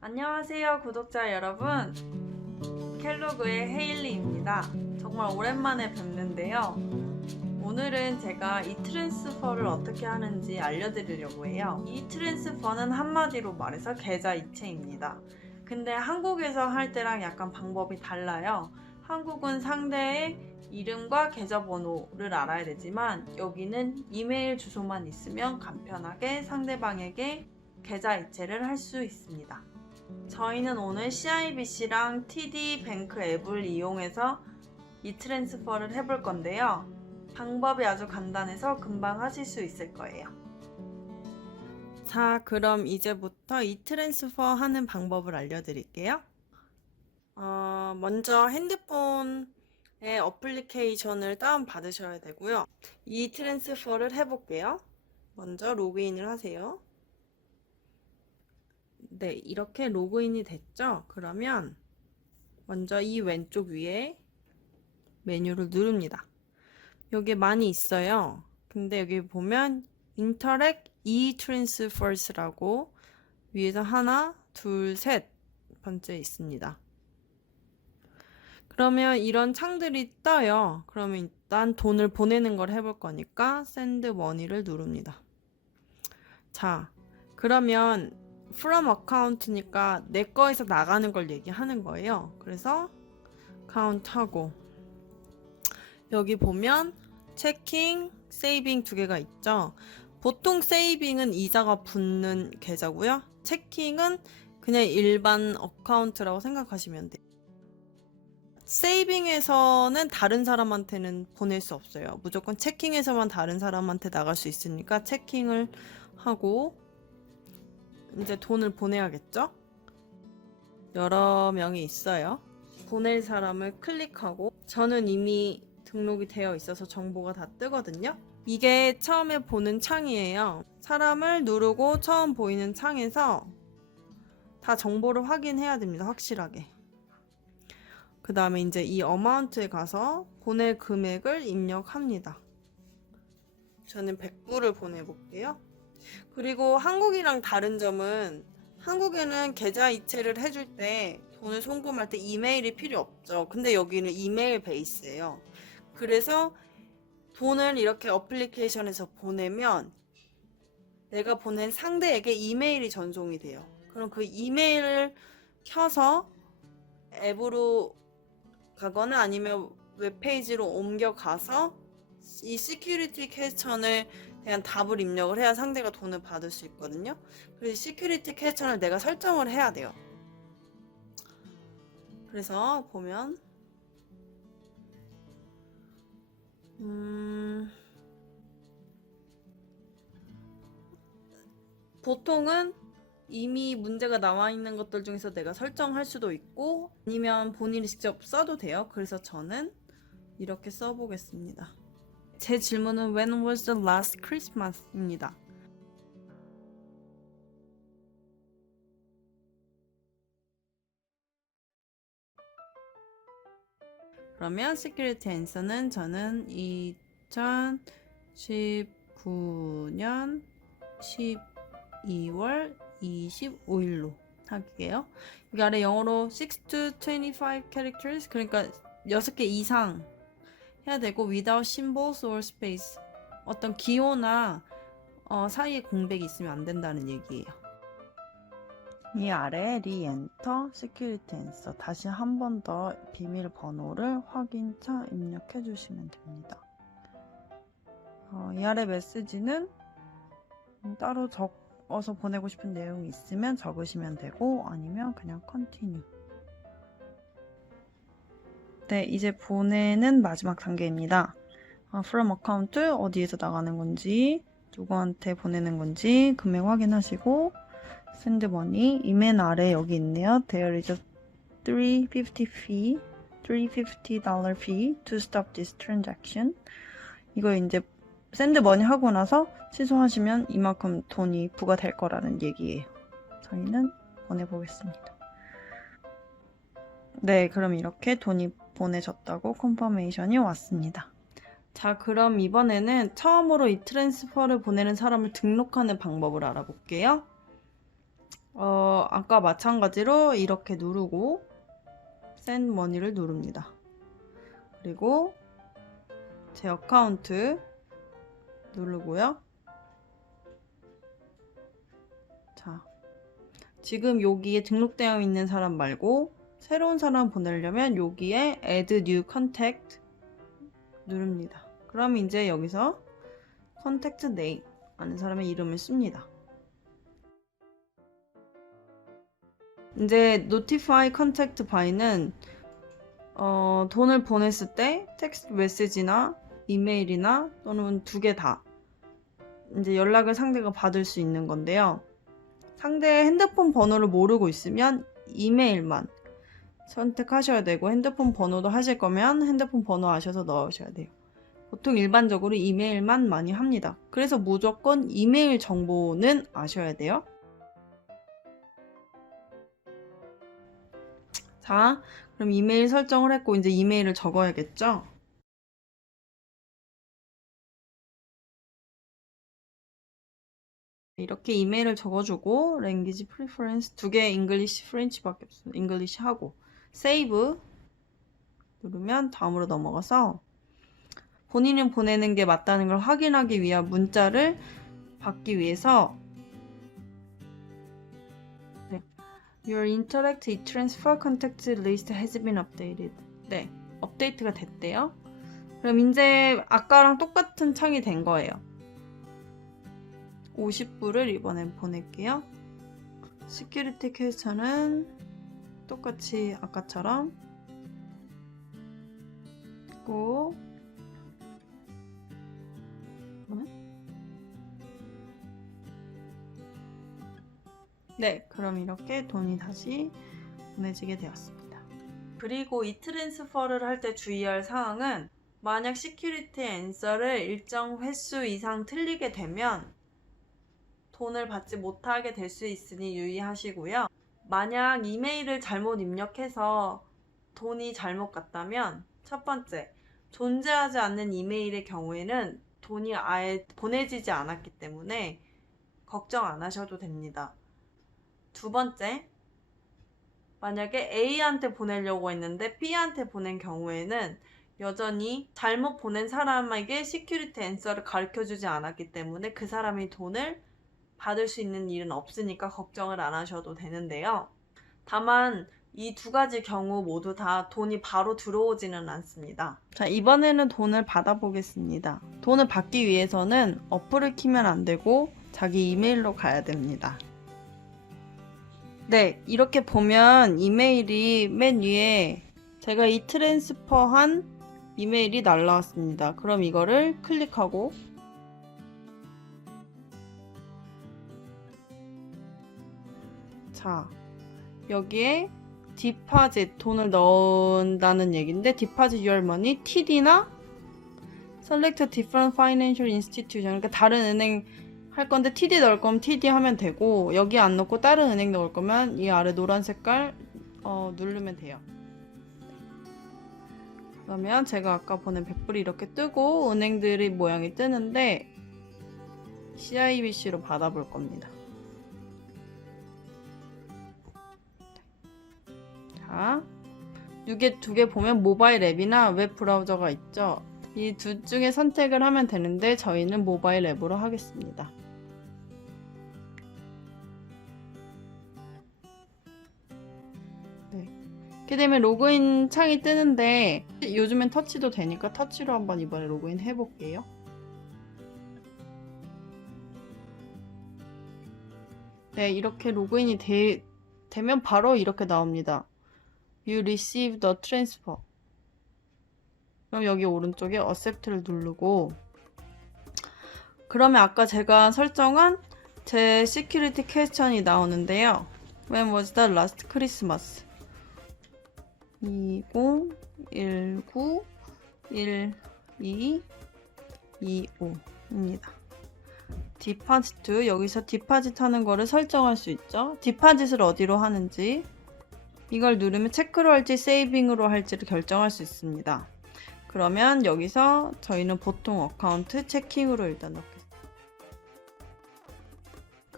안녕하세요, 구독자 여러분. 켈로그의 헤일리입니다. 정말 오랜만에 뵙는데요. 오늘은 제가 이 트랜스퍼를 어떻게 하는지 알려드리려고 해요. 이 트랜스퍼는 한마디로 말해서 계좌 이체입니다. 근데 한국에서 할 때랑 약간 방법이 달라요. 한국은 상대의 이름과 계좌번호를 알아야 되지만 여기는 이메일 주소만 있으면 간편하게 상대방에게 계좌 이체를 할 수 있습니다. 저희는 오늘 CIBC랑 TD뱅크 앱을 이용해서 이 트랜스퍼를 해볼 건데요. 방법이 아주 간단해서 금방 하실 수 있을 거예요. 자, 그럼 이제부터 이 트랜스퍼 하는 방법을 알려드릴게요. 먼저 핸드폰에 어플리케이션을 다운받으셔야 되고요. 이 트랜스퍼를 해볼게요. 먼저 로그인을 하세요. 네, 이렇게 로그인이 됐죠? 그러면 먼저 이 왼쪽 위에 메뉴를 누릅니다. 여기 많이 있어요. 근데 여기 보면 Interact e-Transfers라고 위에서 하나, 둘, 셋 번째 있습니다. 그러면 이런 창들이 떠요. 그러면 일단 돈을 보내는 걸 해볼 거니까 Send Money를 누릅니다. 자, 그러면 From Account니까 내 거에서 나가는 걸 얘기하는 거예요. 그래서 Count 하고 여기 보면 체킹, 세이빙 두 개가 있죠. 보통 세이빙은 이자가 붙는 계좌고요. 체킹은 그냥 일반 어카운트라고 생각하시면 돼요. 세이빙에서는 다른 사람한테는 보낼 수 없어요. 무조건 체킹에서만 다른 사람한테 나갈 수 있으니까 체킹을 하고 이제 돈을 보내야겠죠? 여러 명이 있어요. 보낼 사람을 클릭하고 저는 이미 등록이 되어 있어서 정보가 다 뜨거든요. 이게 처음에 보는 창이에요. 사람을 누르고 처음 보이는 창에서 다 정보를 확인해야 됩니다. 확실하게. 그 다음에 이제 이 어마운트에 가서 보낼 금액을 입력합니다. 저는 100불을 보내볼게요. 그리고 한국이랑 다른 점은 한국에는 계좌 이체를 해줄 때 돈을 송금할 때 이메일이 필요 없죠. 근데 여기는 이메일 베이스예요. 그래서 돈을 이렇게 어플리케이션에서 보내면 내가 보낸 상대에게 이메일이 전송이 돼요. 그럼 그 이메일을 켜서 앱으로 가거나 아니면 웹페이지로 옮겨가서 이 시큐리티 퀘스천을 대한 답을 입력을 해야 상대가 돈을 받을 수 있거든요. 그래서 시큐리티 퀘스천을 내가 설정을 해야 돼요. 그래서 보면 보통은 이미 문제가 나와 있는 것들 중에서 내가 설정할 수도 있고 아니면 본인이 직접 써도 돼요. 그래서 저는 이렇게 써보겠습니다. 제 질문은 When was the last Christmas? 입니다. 그러면 Security Answer는 저는 2019년 12월 25일로 할게요. 여기 아래 영어로 6 to 25 characters 그러니까 6개 이상 해야 되고 without symbols or space 어떤 기호나 사이에 공백이 있으면 안 된다는 얘기예요. 이 아래 리엔터 시큐리티 앤서 다시 한 번 더 비밀번호를 확인차 입력해 주시면 됩니다. 이 아래 메시지는 따로 적어서 보내고 싶은 내용이 있으면 적으시면 되고 아니면 그냥 컨티뉴. 네, 이제 보내는 마지막 단계입니다. from account 어디에서 나가는 건지 누구한테 보내는 건지 금액 확인하시고 send money 이메일 아래 여기 있네요. There is a $350 fee to stop this transaction. 이거 이제 send money 하고 나서 취소하시면 이만큼 돈이 부과될 거라는 얘기예요. 저희는 보내보겠습니다. 네, 그럼 이렇게 돈이 보내졌다고 컨퍼메이션이 왔습니다. 자, 그럼 이번에는 처음으로 이 트랜스퍼를 보내는 사람을 등록하는 방법을 알아볼게요. 아까 마찬가지로 이렇게 누르고 send money를 누릅니다. 그리고 제 어카운트 누르고요. 자, 지금 여기에 등록되어 있는 사람 말고 새로운 사람 보내려면 여기에 add new contact 누릅니다. 그럼 이제 여기서 contact name 아는 사람의 이름을 씁니다. 이제 notify contact by는 돈을 보냈을 때 텍스트 메시지나 이메일이나 또는 두 개 다 이제 연락을 상대가 받을 수 있는 건데요. 상대의 핸드폰 번호를 모르고 있으면 이메일만 선택하셔야 되고 핸드폰 번호도 하실 거면 핸드폰 번호 아셔서 넣으셔야 돼요. 보통 일반적으로 이메일만 많이 합니다. 그래서 무조건 이메일 정보는 아셔야 돼요. 자, 그럼 이메일 설정을 했고 이제 이메일을 적어야겠죠? 이렇게 이메일을 적어주고 랭귀지 프리퍼런스 두 개 잉글리시 프렌치밖에 없어요. 잉글리시 하고 세이브 누르면 다음으로 넘어가서 본인이 보내는 게 맞다는 걸 확인하기 위한 문자를 받기 위해서 Your Interact e-Transfer Contact List has been updated. 네, 업데이트가 됐대요. 그럼 이제 아까랑 똑같은 창이 된 거예요. 50불을 이번엔 보낼게요. 시큐리티 퀘스천은 똑같이 아까처럼 있고 네, 그럼 이렇게 돈이 다시 보내지게 되었습니다. 그리고 이 트랜스퍼를 할 때 주의할 사항은 만약 시큐리티 앤서를 일정 횟수 이상 틀리게 되면 돈을 받지 못하게 될 수 있으니 유의하시고요. 만약 이메일을 잘못 입력해서 돈이 잘못 갔다면 첫 번째, 존재하지 않는 이메일의 경우에는 돈이 아예 보내지지 않았기 때문에 걱정 안 하셔도 됩니다. 두 번째, 만약에 A한테 보내려고 했는데 B한테 보낸 경우에는 여전히 잘못 보낸 사람에게 시큐리티 앤서를 가르쳐주지 않았기 때문에 그 사람이 돈을 받을 수 있는 일은 없으니까 걱정을 안 하셔도 되는데요. 다만 이 두 가지 경우 모두 다 돈이 바로 들어오지는 않습니다. 자, 이번에는 돈을 받아보겠습니다. 돈을 받기 위해서는 어플을 키면 안 되고 자기 이메일로 가야 됩니다. 네, 이렇게 보면 이메일이 맨 위에 제가 이 트랜스퍼한 이메일이 날라왔습니다. 그럼 이거를 클릭하고 자, 여기에 디파짓 돈을 넣는다는 얘기인데 디파짓 your money TD나 select a different financial institution 그러니까 다른 은행 할 건데 TD 넣을 거면 TD 하면 되고 여기 안 넣고 다른 은행 넣을 거면 이 아래 노란 색깔 누르면 돼요. 그러면 제가 아까 보낸 100불이 이렇게 뜨고 은행들이 모양이 뜨는데 CIBC로 받아볼 겁니다. 자, 이게 두 개 보면 모바일 앱이나 웹 브라우저가 있죠. 이 둘 중에 선택을 하면 되는데 저희는 모바일 앱으로 하겠습니다. 네. 이렇게 되면 로그인 창이 뜨는데 요즘엔 터치도 되니까 터치로 한번 이번에 로그인 해볼게요. 네, 이렇게 로그인이 되면 바로 이렇게 나옵니다. You received the transfer. 그럼 여기 오른쪽에 accept를 누르고 그러면 아까 제가 설정한 제 security question이 나오는데요. When was the last Christmas? 2019 1225입니다. 디파지트 여기서 디파짓 하는 거를 설정할 수 있죠. 디파짓을 어디로 하는지 이걸 누르면 체크로 할지 세이빙으로 할지를 결정할 수 있습니다. 그러면 여기서 저희는 보통 어카운트 체킹으로 일단 넣겠습니다.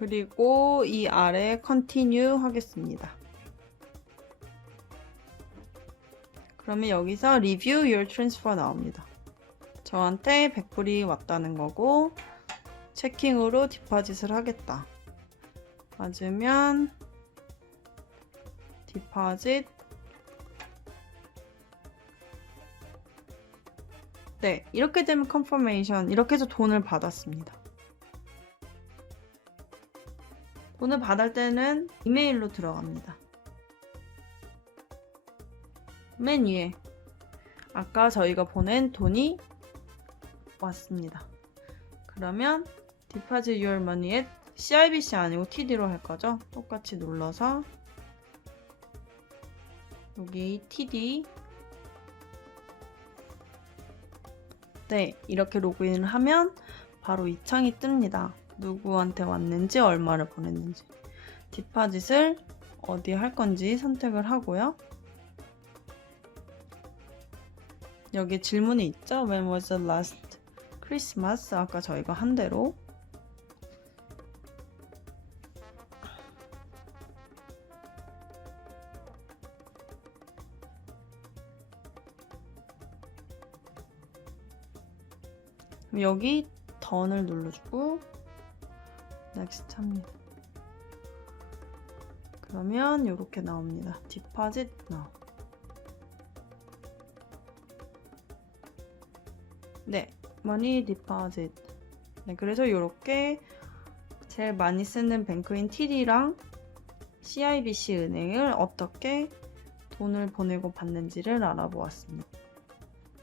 그리고 이 아래 continue 하겠습니다. 그러면 여기서 review your transfer 나옵니다. 저한테 100불이 왔다는 거고 체킹으로 디파짓을 하겠다. 맞으면 디파짓. 네, 이렇게 되면 confirmation. 이렇게 해서 돈을 받았습니다. 돈을 받을 때는 이메일로 들어갑니다. 맨 위에 아까 저희가 보낸 돈이 왔습니다. 그러면 deposit your money에 CIBC 아니고 TD로 할 거죠. 똑같이 눌러서 여기 TD. 네, 이렇게 로그인을 하면 바로 이 창이 뜹니다. 누구한테 왔는지, 얼마를 보냈는지. 디파짓을 어디에 할 건지 선택을 하고요. 여기 질문이 있죠? When was the last Christmas? 아까 저희가 한 대로. 여기 done을 눌러주고 next 합니다. 그러면 이렇게 나옵니다. deposit now. 네, money deposit. 네, 그래서 이렇게 제일 많이 쓰는 뱅크인 TD랑 CIBC 은행을 어떻게 돈을 보내고 받는지를 알아보았습니다.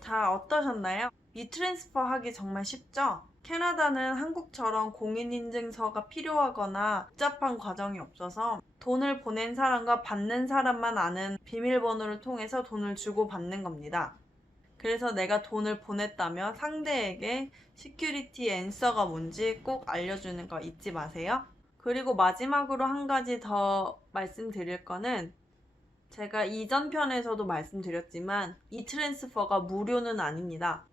다 어떠셨나요? 이 트랜스퍼 하기 정말 쉽죠? 캐나다는 한국처럼 공인인증서가 필요하거나 복잡한 과정이 없어서 돈을 보낸 사람과 받는 사람만 아는 비밀번호를 통해서 돈을 주고 받는 겁니다. 그래서 내가 돈을 보냈다면 상대에게 시큐리티 앤서가 뭔지 꼭 알려주는 거 잊지 마세요. 그리고 마지막으로 한 가지 더 말씀드릴 거는 제가 이전 편에서도 말씀드렸지만 이 트랜스퍼가 무료는 아닙니다.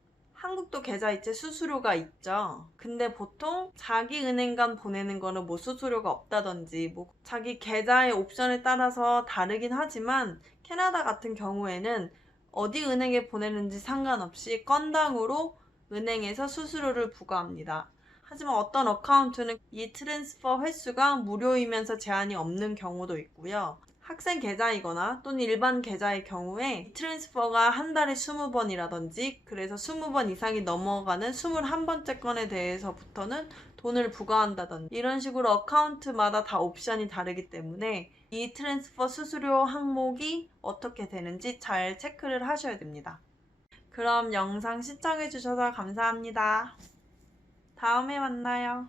한국도 계좌이체 수수료가 있죠. 근데 보통 자기 은행 간 보내는 거는 뭐 수수료가 없다든지 뭐 자기 계좌의 옵션에 따라서 다르긴 하지만 캐나다 같은 경우에는 어디 은행에 보내는지 상관없이 건당으로 은행에서 수수료를 부과합니다. 하지만 어떤 어카운트는 이 트랜스퍼 횟수가 무료이면서 제한이 없는 경우도 있고요. 학생 계좌이거나 또는 일반 계좌의 경우에 트랜스퍼가 한 달에 20번이라든지 그래서 20번 이상이 넘어가는 21번째 건에 대해서부터는 돈을 부과한다든지 이런 식으로 어카운트마다 다 옵션이 다르기 때문에 이 트랜스퍼 수수료 항목이 어떻게 되는지 잘 체크를 하셔야 됩니다. 그럼 영상 시청해주셔서 감사합니다. 다음에 만나요.